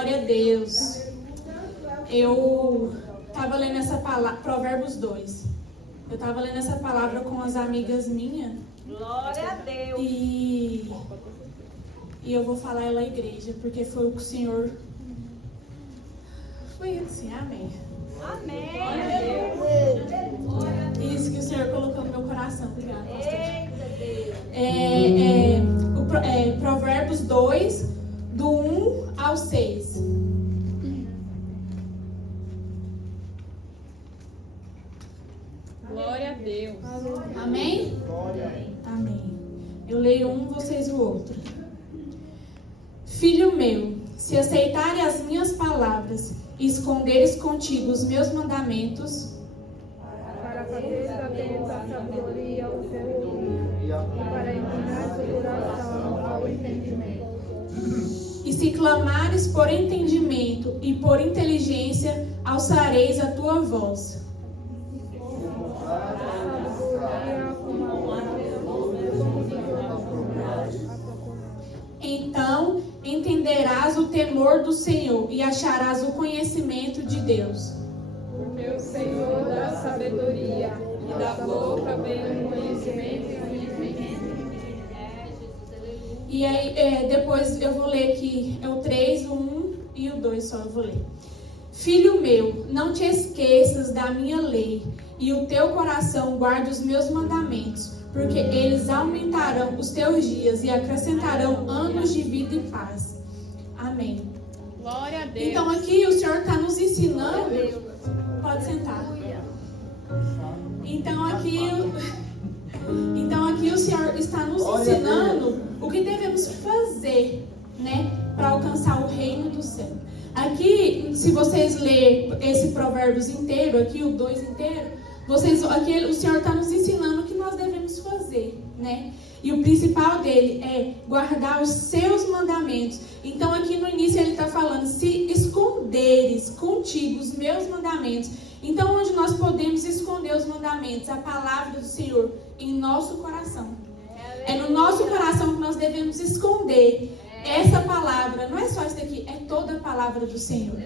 Glória a Deus. Eu estava lendo essa palavra, Provérbios 2. Eu estava lendo essa palavra com as amigas minhas. Glória a Deus. E eu vou falar ela à igreja, porque foi o que o Senhor... Foi assim, amém. Amém. Isso que o Senhor colocou no meu coração. Obrigada, pastor. Eita Deus. Provérbios 2, do 1 ao 6. Glória a Deus. Amém? Amém. Eu leio um, vocês o outro. Filho meu, se aceitares as minhas palavras e esconderes contigo os meus mandamentos, para fazer atento à sabedoria ao teu ouvido, e para inclinar teu coração ao entendimento. e se clamares por entendimento e por inteligência, alçareis a tua voz. Então entenderás o temor do Senhor e acharás o conhecimento de Deus. Porque o Senhor dá sabedoria, e da boca vem o conhecimento e o entendimento. E aí, depois eu vou ler aqui, é o 3, o 1 e o 2 só eu vou ler. Filho meu, não te esqueças da minha lei, e o teu coração guarde os meus mandamentos, porque eles aumentarão os teus dias e acrescentarão anos de vida e paz. Amém. Glória a Deus. Então aqui o Senhor está nos ensinando. Pode sentar. Então aqui o Senhor está nos ensinando o que devemos fazer, né, para alcançar o reino do céu. Aqui, se vocês lerem esse Provérbios inteiro, aqui o 2 inteiro, aqui o Senhor está nos ensinando o que nós devemos fazer, né? E o principal dele é guardar os seus mandamentos. Então aqui no início ele está falando, se esconderes contigo os meus mandamentos. Então onde nós podemos esconder os mandamentos? A palavra do Senhor em nosso coração. É no nosso coração que nós devemos esconder essa palavra. Não é só isso aqui, é toda a palavra do Senhor.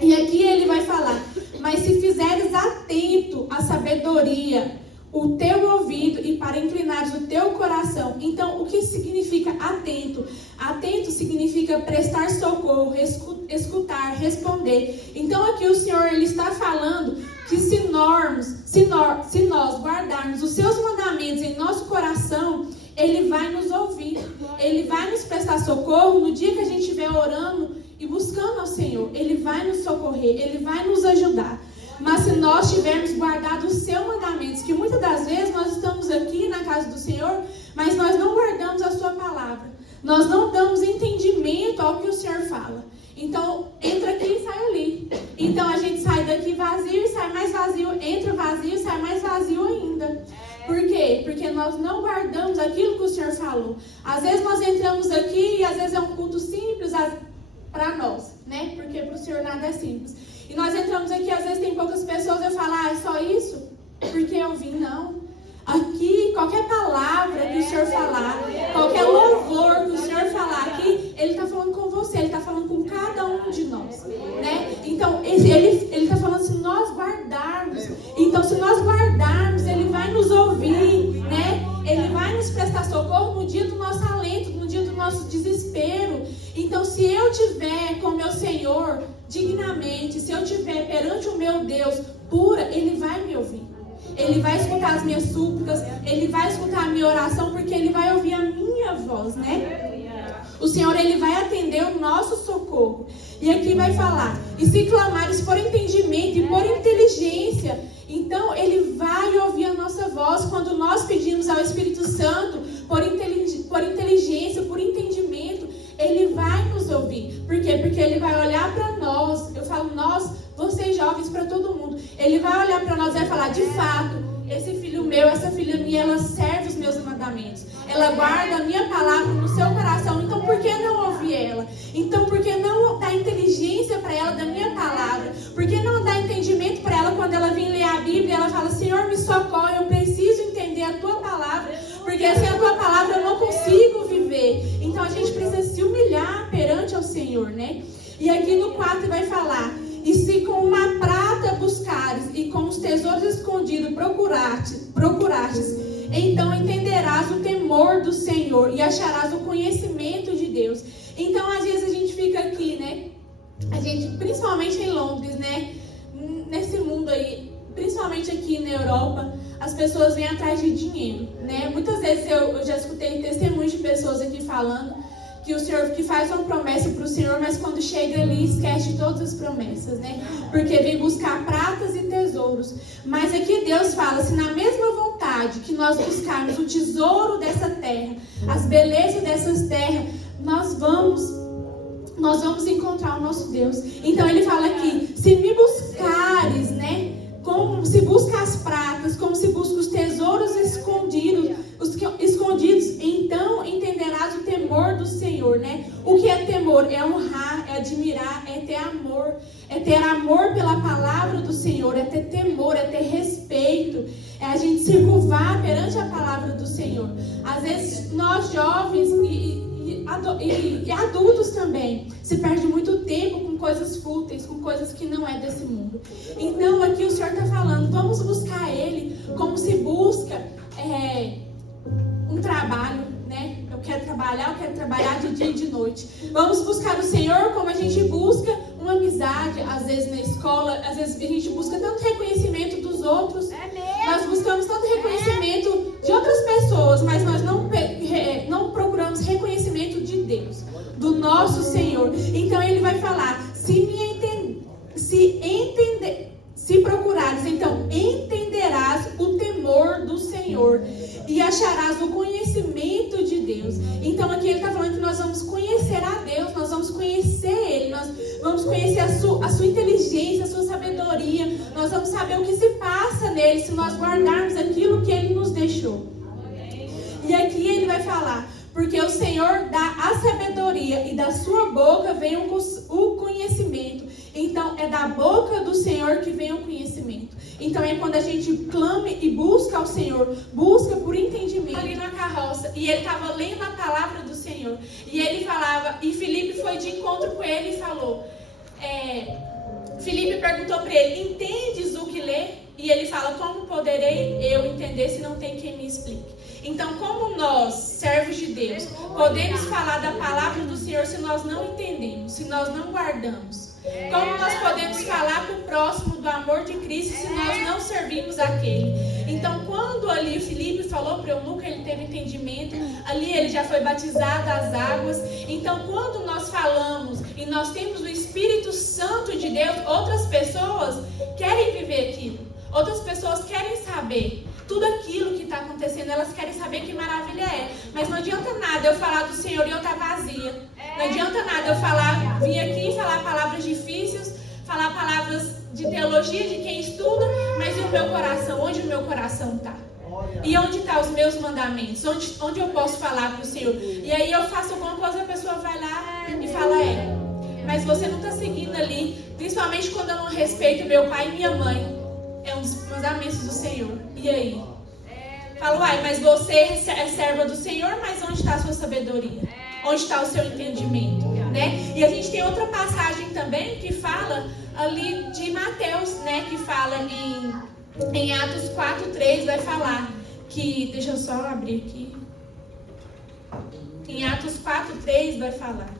E aqui ele vai falar, mas se fizeres atento à sabedoria, o teu ouvido e para inclinares o teu coração. Então, o que significa atento? Atento significa prestar socorro, escutar, responder. Então, aqui o Senhor ele está falando que se nós guardarmos os seus mandamentos em nosso coração, Ele vai nos ouvir. Ele vai nos prestar socorro no dia que a gente estiver orando e buscando ao Senhor. Ele vai nos socorrer, Ele vai nos ajudar. Mas se nós tivermos guardado os seus mandamentos, que muitas das vezes nós estamos aqui na casa do Senhor, mas nós não guardamos a sua palavra. Nós não damos entendimento ao que o Senhor fala. Então, entra aqui e sai ali. Então, a gente sai daqui vazio e sai mais vazio. Entra vazio e sai mais vazio ainda. Por quê? Porque nós não guardamos aquilo que o Senhor falou. Às vezes nós entramos aqui e às vezes é um culto simples para nós, né? Porque para o Senhor nada é simples. E nós entramos aqui, às vezes tem poucas pessoas, eu falo, é só isso? Porque eu vim, não. Aqui, qualquer palavra que o Senhor falar, qualquer louvor que o Senhor falar aqui, Ele está falando com você, Ele está falando com cada um de nós, né? Então, Ele está falando se nós guardarmos. Então, se nós guardarmos, Ele vai nos ouvir, né? Ele vai nos prestar socorro no dia do nosso alento, no dia do nosso desespero. Então, se eu tiver com meu Senhor dignamente, se eu tiver perante o meu Deus pura, Ele vai me ouvir. Ele vai escutar as minhas súplicas, Ele vai escutar a minha oração, porque Ele vai ouvir a minha voz, né? O Senhor, Ele vai atender o nosso socorro. E aqui vai falar, e se clamares por entendimento e por inteligência, então Ele vai ouvir a nossa voz quando nós pedimos ao Espírito Santo por inteligência, por entendimento. Ele vai nos ouvir. Por quê? Porque Ele vai olhar para nós. Eu falo nós, vocês jovens, para todo mundo. Ele vai olhar para nós e vai falar, de fato, esse filho meu, essa filha minha, ela serve os meus mandamentos. Ela guarda a minha palavra no seu coração. Então, por que não ouvir ela? Então, por que não dar inteligência para ela da minha palavra? Por que não dar entendimento para ela quando ela vem ler a Bíblia e ela fala, Senhor, me socorre, eu preciso entender a tua palavra, porque sem a tua palavra eu não consigo viver. Então, a gente precisa se humilhar perante ao Senhor, né? E aqui no 4 vai falar: e se com uma prata buscares e com os tesouros escondidos procurastes, então entenderás o temor do Senhor e acharás o conhecimento de Deus. Então, às vezes a gente fica aqui, né? A gente, principalmente em Londres, né? Nesse mundo aí, principalmente aqui na Europa, as pessoas vêm atrás de dinheiro, né? Muitas vezes eu já escutei testemunhos de pessoas aqui falando que o Senhor, que faz uma promessa para o Senhor, mas quando chega ali esquece de todas as promessas, né? Porque vem buscar pratas e tesouros. Mas aqui Deus fala, se na mesma vontade que nós buscarmos o tesouro dessa terra, as belezas dessas terras, nós vamos encontrar o nosso Deus. Então ele fala aqui, se me buscares, né? Como se busca as pratas, como se busca os tesouros escondidos, então entenderás o temor do Senhor, né? O que é temor? É honrar, é admirar, é ter amor pela palavra do Senhor, é ter temor, é ter respeito, é a gente se curvar perante a palavra do Senhor. Às vezes nós jovens e adultos também se perde muito tempo com coisas fúteis, com coisas que não é desse mundo. Então aqui o Senhor está falando, vamos buscar Ele como se busca um trabalho, né? Eu quero trabalhar de dia e de noite. Vamos buscar o Senhor como a gente busca uma amizade, às vezes na escola, às vezes a gente busca tanto reconhecimento dos outros. Nós buscamos tanto reconhecimento de outras pessoas, mas nós não procuramos reconhecimento de Deus, do nosso Senhor. Então ele vai falar, se procurares, então entenderás o temor do Senhor e acharás o conhecimento de Deus. Então aqui ele está falando que nós vamos conhecer a Deus, nós vamos conhecer Ele, nós vamos conhecer a sua inteligência, a sua sabedoria, nós vamos saber o que se passa nele se nós guardarmos aquilo que Ele nos deixou. E aqui ele vai falar, porque o Senhor dá a sabedoria e da sua boca vem o conhecimento. Então é da boca do Senhor que vem o conhecimento. Então é quando a gente clama e busca ao Senhor, busca por entendimento. Ali na carroça, e ele estava lendo a palavra do Senhor, e ele falava, e Filipe foi de encontro com ele e falou, Filipe perguntou para ele, entendes o que lê? E ele fala, como poderei eu entender se não tem quem me explique? Então, como nós, servos de Deus, podemos falar da palavra do Senhor se nós não entendemos, se nós não guardamos? Como nós podemos falar para o próximo do amor de Cristo se nós não servimos aquele? Então, quando ali Filipe falou para o eunuco, ele teve entendimento, ali ele já foi batizado às águas. Então, quando nós falamos e nós temos o Espírito Santo de Deus, outras pessoas querem viver aquilo. Outras pessoas querem saber tudo aquilo que está acontecendo, elas querem saber que maravilha é. Mas não adianta nada eu falar do Senhor e eu estar vazia. Não adianta nada eu vir aqui e falar palavras difíceis, falar palavras de teologia de quem estuda, mas e o meu coração? Onde o meu coração está? E onde estão os meus mandamentos? Onde eu posso falar para o Senhor? E aí eu faço alguma coisa, a pessoa vai lá e fala, mas você não está seguindo ali, principalmente quando eu não respeito meu pai e minha mãe. É um dos mandamentos do Senhor. E aí? Falo, mas você é serva do Senhor, mas onde está a sua sabedoria? Onde está o seu entendimento? Né? E a gente tem outra passagem também que fala ali de Mateus, né? Que fala em Atos 4:3, vai falar que... Deixa eu só abrir aqui. Em Atos 4:3 vai falar.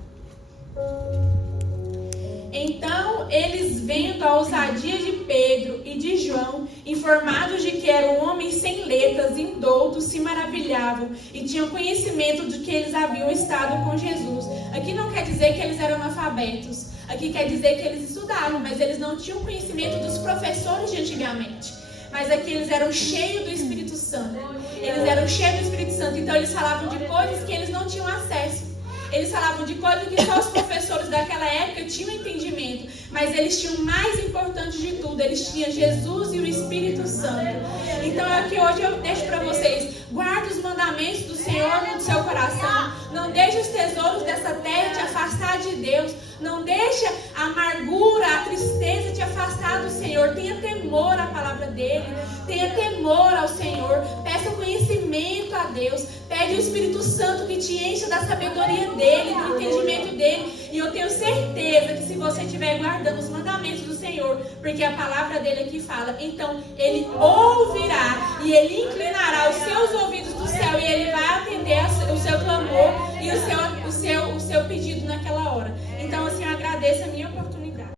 Então, eles vendo a ousadia de Pedro e de João, informados de que eram homens sem letras, indoutos, se maravilhavam e tinham conhecimento de que eles haviam estado com Jesus. Aqui não quer dizer que eles eram analfabetos. Aqui quer dizer que eles estudavam, mas eles não tinham conhecimento dos professores de antigamente. Mas aqui eles eram cheios do Espírito Santo. Eles eram cheios do Espírito Santo, então eles falavam de coisas que eles não tinham acesso. Eles falavam de coisas que só os professores daquela época tinham entendimento. Mas eles tinham o mais importante de tudo. Eles tinham Jesus e o Espírito Santo. Então é o que hoje eu deixo para vocês. Guarde os mandamentos do Senhor no seu coração. Não deixe os tesouros dessa terra te afastar de Deus. Não deixe a amargura, a tristeza te afastar do Senhor. Tenha temor à palavra dele. Tenha temor ao Senhor. Peça conhecimento a Deus. Pede o Espírito Santo que te encha da sabedoria dele, do entendimento dele. dele. E eu tenho certeza que se você estiver guardando os mandamentos do Senhor, porque a palavra dele aqui fala, então ele ouvirá e ele inclinará os seus ouvidos do céu e ele vai atender o seu clamor e o seu pedido naquela hora. Então, assim, eu agradeço a minha oportunidade